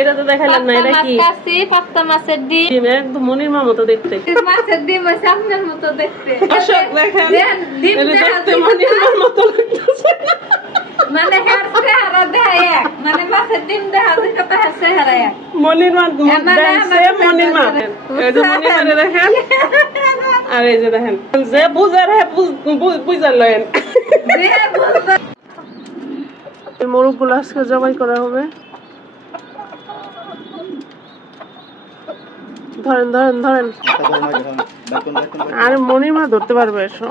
এটা তো দেখাইলাম না, এটা কি? পাত্তা মাছের ডিম, একদম মনির মা মতো দেখতে। মাছের ডিম হচ্ছে আপনার মতো দেখতে। দর্শক দেখেন, দেখতে মনির মার মতো লাগতেছে, মানে চেহারা দেয় এক, মানে মাছের ডিম দেখা যায় কত চেহারা এক। মনির মা মনির মা, এই যে মনির মারে দেখেন, আর এই যে দেখেন যে বুঝার বুঝার লয়েন। মোরগগুলো আজকে জবাই করা হবে। ধরেন ধরেন ধরেন, আর মনির মা ধরতে পারবে এসব।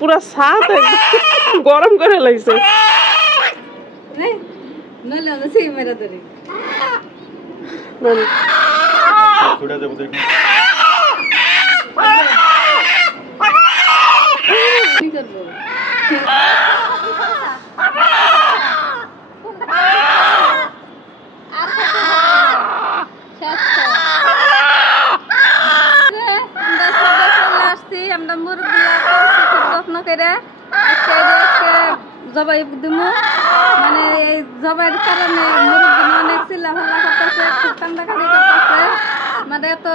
পুরা সাত গরম করে লাগছে। জবাই দিব, মানে এই জবাইয়ের কারণে মুরগি অনেক চিল্লাফাল্লা করতেছে, খুব কান্দাকাটি করতেছে, মানে এত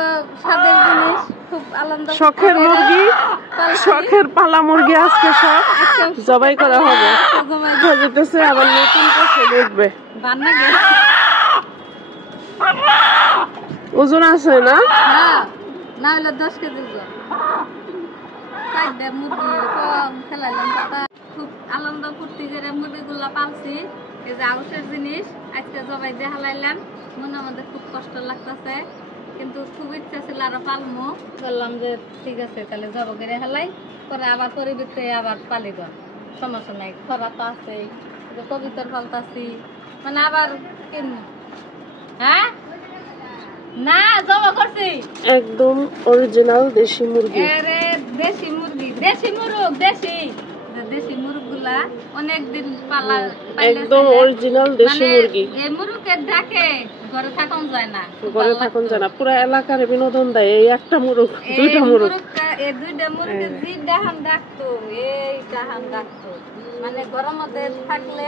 স্বাদের জিনিস, খুব আনন্দ। শখের মুরগি, শখের পালা মুরগি আজকে সব জবাই করা হবে। যেতেছে আবার নতুন করে দেখবে ওজন আছে না, না হলে 10 কেজি ওজন। মুরগি কম খেলাইলাম, খুব আনন্দ ফুর্তি করে মুরগিগুলা পালছি। এই যে আউশের জিনিস আজকে জবাই দিয়ে হালাইলাম, মনে আমাদের খুব কষ্ট লাগতেছে, কিন্তু খুব ইচ্ছা ছিল আরো পালমো। বললাম যে ঠিক আছে তাহলে জবা করে হালাই, পরে আবার পরিবর্তে আবার পালিব, সমস্যা নাই, খরা তো আছে, কবিতর পালতাছি, মানে আবার কিনবো। হ্যাঁ না জবা করছি একদম অরিজিনাল দেশি মুরগি। আরে দেশি মুরগি, দেশি মুরগ, দেশি দেশি মুরগগুলা অনেকদিন পালা, একদম অরিজিনাল দেশি মুরগি। এই মুরগের ডাকে ঘরে থাকুন যায় না, ঘরে থাকুন যায় না, পুরো এলাকার বিনোদন দেয় এই একটা মুরগ, দুইটা মুরগ, এই দুইটা মুরগি জি ডাহান ডাকতো, এই ডাহান ডাকতো, মানে ঘরের মধ্যে থাকলে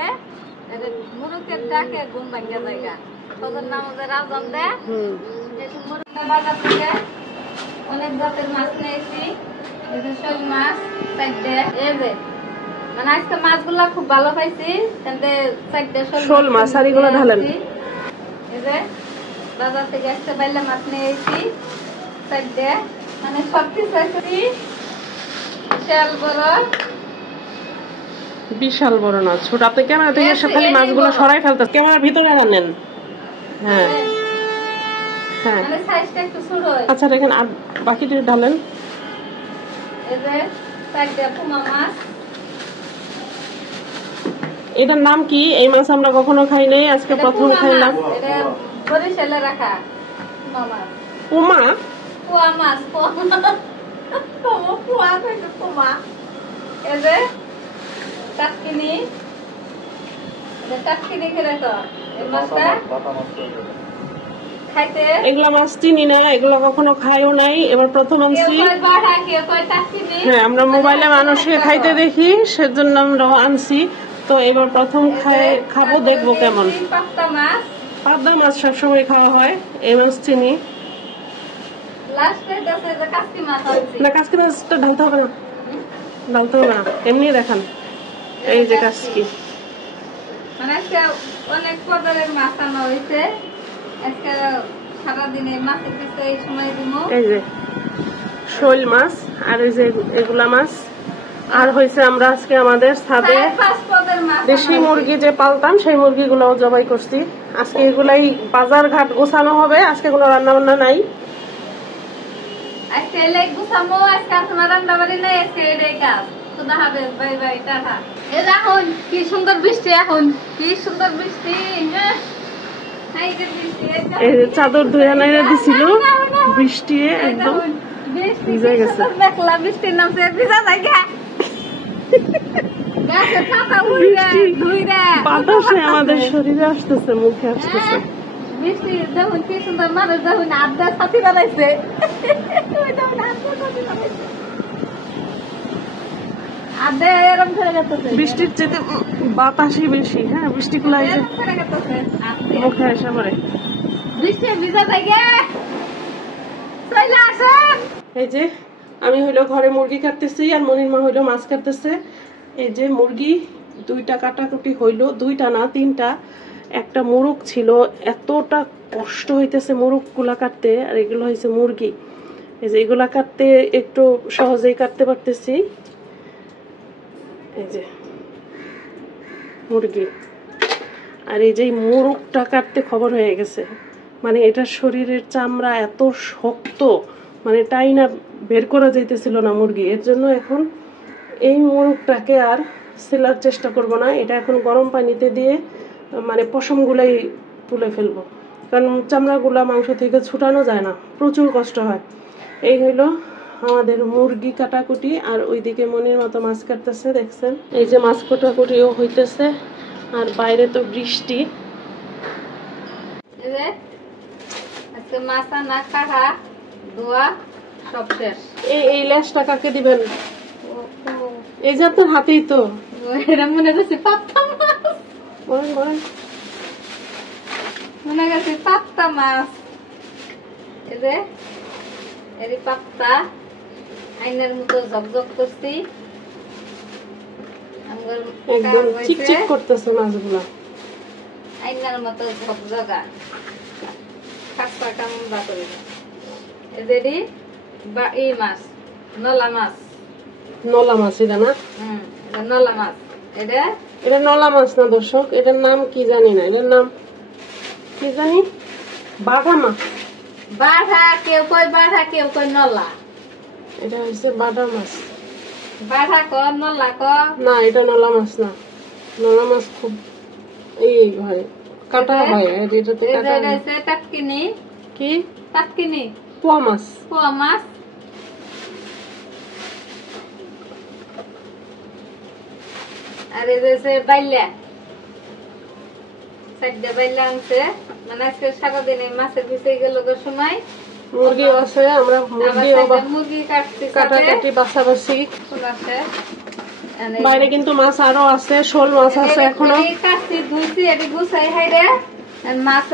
মুরগের ডাকে ঘুম ভাঙ্গা জায়গা, তখন নামাজের আজান দেয়। মুরগির বাজার থেকে অনেক জাতের মাছ নিয়েছি, এই যে শোল মাছ, এই যে মানে আজকে মাছগুলা খুব ভালো পাইছি, শোল মাছ আর এগুলো ঢালেন। এই যে বাজার থেকে একটা বাইলা মাছ নিয়ে এসেছি, মানে সবকিছু বিশাল বড়, বিশাল বড় না ছোট। আপনি ক্যামেরা থেকে খালি মাছগুলো সরাই ফেলতে, ক্যামেরার ভিতরে আনেন। হ্যাঁ হ্যাঁ, মানে সাইজটা একটু ছোট। আচ্ছা দেখেন, আর বাকিটা ঢালেন। এই যে চারটা পোনা মাছ। এটার নাম কি? এই মাছ আমরা কখনো খাই নাই, আজকে প্রথম খাইলাম। এটা বরিশালে রাখা পোনা মাছ। পোমা? পোয়া মাছ, পোয়া কইছে পোমা। এই যে টাটকিনি, এটা টাটকিনি করে তো এই মাছটা, এগুলা মাছ চিনি না, এগুলো কখনো খাইও নাই, এবার প্রথম আনছি। হ্যাঁ, আমরা মোবাইলে মানুষকে খাইতে দেখি, সেজন্য আমরা আনছি। তো এবার প্রথম খাবো, দেখবো কেমন। পাবদা মাছ সবসময় খাওয়া হয়, এই মাছ চিনি না। কাসকি মাছটা ঢালতে হবে না, ঢালতে হবে না, এমনি দেখান। এই যে কাসকি, অনেক প্রকারের মাছ আনা হয়েছে আজকে সারাদিনে। মাছের পিছনে এই সময় দিব এই যে শোল মাছ, আর এই যে এগুলা মাছ। আর হয়েছে আমরা আজকে আমাদের ছাদে দেশি মুরগি যে পালতাম, সেই মুরগিগুলো জবাই করছি আজকে। এগুলাই বাজার ঘাট গোছানো হবে, আজকে কোনো রান্না বান্না নাই। আজকে লেগ গুছামো, আজকে আর কোনো রান্না বাড়ি নাই, আজকে এটাই কাজ। খুদা হাফেজ, বাই বাই, টাটা। এই দেখুন কি সুন্দর বৃষ্টি, এখন কি সুন্দর বৃষ্টি। এই যে চাদর ধুয়ে নাইরা দিছিল, বৃষ্টি একদম ভিজে গেছে। মেঘলা বৃষ্টির নামছে, ভিজা জায়গা বাতাসে আমাদের শরীরে আসতেছে, মুখে আসতেছে বৃষ্টি। দেখুন কি সুন্দর মানুষ, দেখুন আড্ডা সাথী বানাইছে। বৃষ্টির চেয়ে বাতাসই বেশি। হ্যাঁ, বৃষ্টি গুলো মুখে আসা পরে। এই যে আমি হইলো ঘরে মুরগি কাটতেছি, আর মনির মা হইলো মাছ কাটতেছে। এই যে মুরগি দুইটা কাটাকুটি হইলো, দুইটা না তিনটা। একটা মোরগ ছিল, এতটা কষ্ট হইতেছে মোরগ গুলা কাটতে। আর এগুলো হয়েছে মুরগি। এই যে এগুলা কাটতে একটু সহজেই কাটতে পারতেছি। এই যে মুরগি, আর এই যে মোরগটা কাটতে খবর হয়ে গেছে। মানে এটা শরীরের চামড়া এত শক্ত, মানে টাইনা বের করা যাইতেছিল না মুরগি। এর জন্য এখন এই মোরগটাকে আর সেলার চেষ্টা করব না, এটা এখন গরম পানিতে দিয়ে মানে পশমগুলাই তুলে ফেলবো, কারণ চামড়াগুলা মাংস থেকে ছুটানো যায় না, প্রচুর কষ্ট হয়। এই হইলো আমাদের মুরগি কাটাকুটি। আর ওইদিকে মনির মতো মাছ কাটতেছে, দেখছেন। এই যে মাছ কাটাকুটিও হইতেছে, আর বাইরে তো বৃষ্টি। মাছ আনা, কাটা, ধোয়া সব শেষ। এই লেজটা কাকে দিবেন? এই যে আপনার হাতেই তো। মনে করছে পাপ্তা মাছ, মনে করছে পাপ্তা মাছ। এই যে এরি পাপ্তা আইনার মতো ঝকঝক করছি, একদম চিকচিক করতেছে মাছগুলো, আইনার মতো ঝকঝকা। কাঁচা কেমন বা করি এদেরই বা এই মাছ, নলা মাছ। নলা মাছ এটা না? নলা মাছ। এটা নলা মাছ না দর্শক, এটার নাম কি জানি না, এটার নাম কি জানি, বাঘা মাছ। বাঘা, কেউ কয় বাঘা, কেউ কয় নলা। এটা হচ্ছে বাঘা মাছ। বাঘা ক, নলা ক না, এটা নলা মাছ না। নলা মাছ খুব এই হয়, কাটা হয়। এটাতে কাটা হয়। টাটকিনি। কি টাটকিনি? পোয়া মাছ। পোয়া মাছ। আর এই যে বাইলা, সাইডে বাইলা আনছে। মানে আজকে সারাদিনে মাছের পিছিয়ে গেল সময়। মুরগি আছে, আমরা মুরগি কাটছি, কাটাকাটি বাছাবাছি। বাইরে কিন্তু মাছ আরো আছে, শোল মাছ আছে এখনো। কাটছি, ধুইছি, এটি গুছাই হাইরে মাছ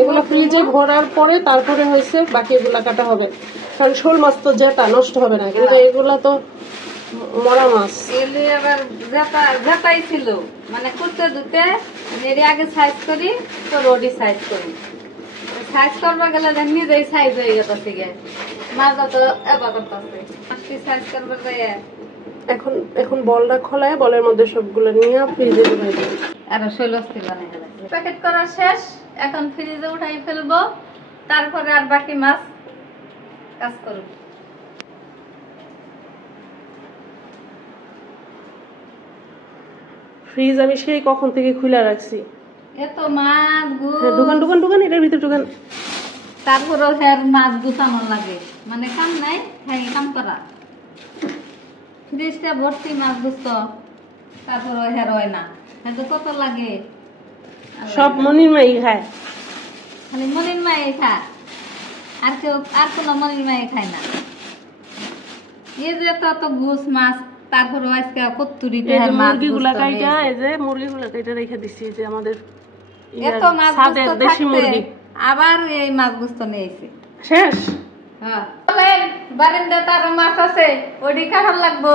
এগুলো ফ্রিজে ভরার পরে তারপরে হয়েছে বাকি এগুলা কাটা হবে, কারণ শোল মাছ তো যেটা নষ্ট হবে না, কিন্তু এগুলা তো মরা মাছ। এগুলি আবার জেতাই ছিল, মানে করতে ধুতে এর আগে সাইজ করি, তো রোডি সাইজ করি। সাইজ করবা গেলে নিজেই সাইজ হয়ে গেছে, মাছ তো এবার করতেছে মাছটি সাইজ করবার যায়। এখন বলটা খোলায় বলের মধ্যে সবগুলো নিয়ে ফ্রিজে ঢুকাই দেব। আর শৈলস্থি বানাই গেল, প্যাকেট করা শেষ। এখন ফ্রিজে উঠাই ফেলবো, তারপরে আর বাকি মাছ কাজ করব। ফ্রিজ আমি সেই কখন থেকে খুলে রাখছি। এত মাছ দোকান এটার ভিতরে ঢুকান। তারপরেও হ্যাঁ মাছ গুছানো লাগে, মানে কাম নাই, হ্যাঁ কাম করা। ফ্রিজটা ভর্তি মাছ গুছতো, তারপরেও হ্যাঁ হয় না, হ্যাঁ কত লাগে। সব মনির মাই খায়, খালি মনির মায়ে খায়, আর কেউ আর কোনো মনির মায়ে খায় না। এই যে এত ঘুষ মাছ, তারপরে আজকে কত্তুরি এই যে মুরগিগুলা কাইটা, এই যে মুরগিগুলা কাইটা রেখে দিছি, এই যে আমাদের এত মাছ ছাদের দেশি মুরগি। আবার এই মাছ গুস্ত নিয়েছে শেষ। হ্যাঁ বারিন্দা তার মাছ আছে, ওডি কাটার লাগবো,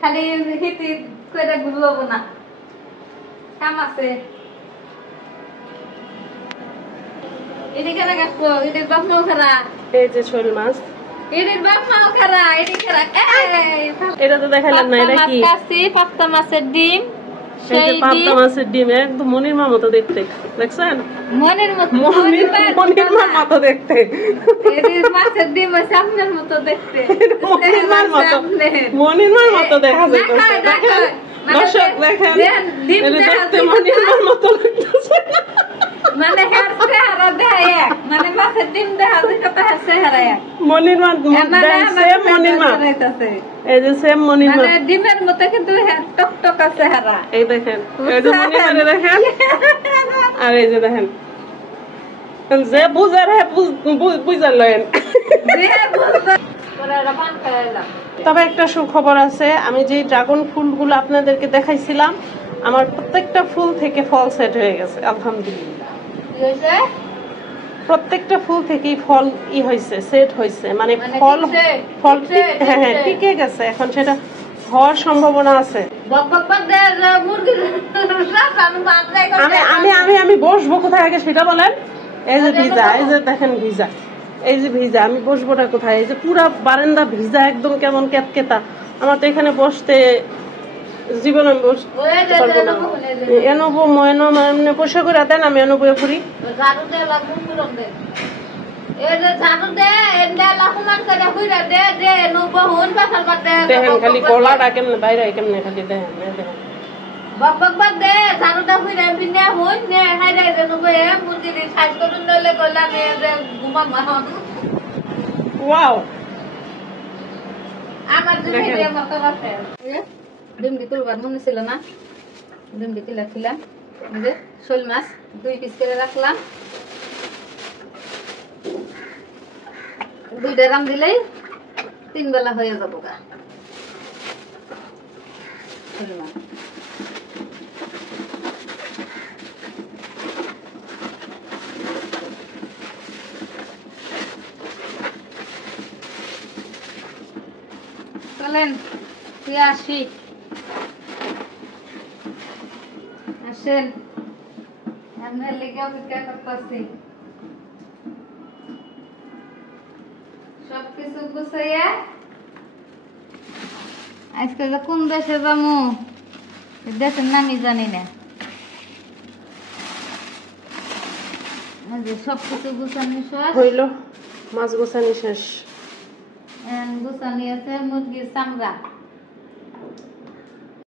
খালি হিতি করে গুলবো না, কাম আছে। এদিকে রাখবো, এদিকে বাপ মাও খারা, এই যে শোল মাছ, এদিকে বাপ মাও খারা, এদিকে রাখ। এটা তো দেখাইলাম না, এটা কি? পাপ্তা মাছের ডিম, এই যে পাবদা মাছের ডিম, একদম মনির মা মতো দেখতে, দেখছেন? মনের মতো, মনির মার মতো দেখতে। এদিকে মাছের ডিম হচ্ছে আপনার মতো দেখতে, মনির মার মতো, মনির মার মতো দেখা যাইতেছে। দেখেন দর্শক, দেখেন এটা দেখতে মনির মার মতো লাগতেছে। মানে হের চেহারা দেয় এক, মানে মাছের ডিম দেখা যায় কত হের চেহারা এক। মনির মা সেম মনির মা, এই যে সেম মনির মা, মানে ডিমের মতো কিন্তু হের টকটকা চেহারা। এই দেখেন, এই যে মনির মারে দেখেন, আর এই যে দেখেন, যে বুঝার হ্যাঁ বুঝার লয়েন। তবে একটা সুখবর আছে, আমি যে ড্রাগন ফুলগুলো আপনাদেরকে দেখাইছিলাম, আমার প্রত্যেকটা ফুল থেকে ফল সেট হয়ে গেছে আলহামদুলিল্লাহ। প্রত্যেকটা ফুল থেকেই ফল হয়েছে, সেট হয়েছে, মানে ফল হ্যাঁ হ্যাঁ টিকে গেছে, এখন সেটা হওয়ার সম্ভাবনা আছে। আমি আমি আমি বসবো কোথায় আগে সেটা বলেন। এই যে ভিজা, এই যে দেখেন ভিজা, এই যে ভিজা, আমি বসবো না কোথায়? এই যে পুরা বারান্দা ভিজা একদম, কেমন কেতকেতা। আমার তো এখানে বসতে জীবন আমি বসতে পারবো না। এনবো মানে পয়সা করে দেন, আমি এনবো করি। দেখেন খালি গলাটা কেমনে বাইরে, কেমনে খালি দেখেন, দেখেন ওয়াও। আমার ডিমটি তুলবার মনে ছিল না, ডিমটি তুলেছিলাম। শোল মাছ 2 পিস করে রাখলাম, 2টা রাম দিলেই 3 বেলা হয়ে যাবো গা। শোল মাছ চলেন আসি, আসেন, আমরা লেগে অপেক্ষা করতেছি। সবকিছু গুছাইয়া আজকে যে কোন দেশে যাবো, দেশের নামই জানি না। সবকিছু গুছানি শেষ হইল, মাছ গোছানি শেষ। গুছানি আছে মুরগির চামড়া,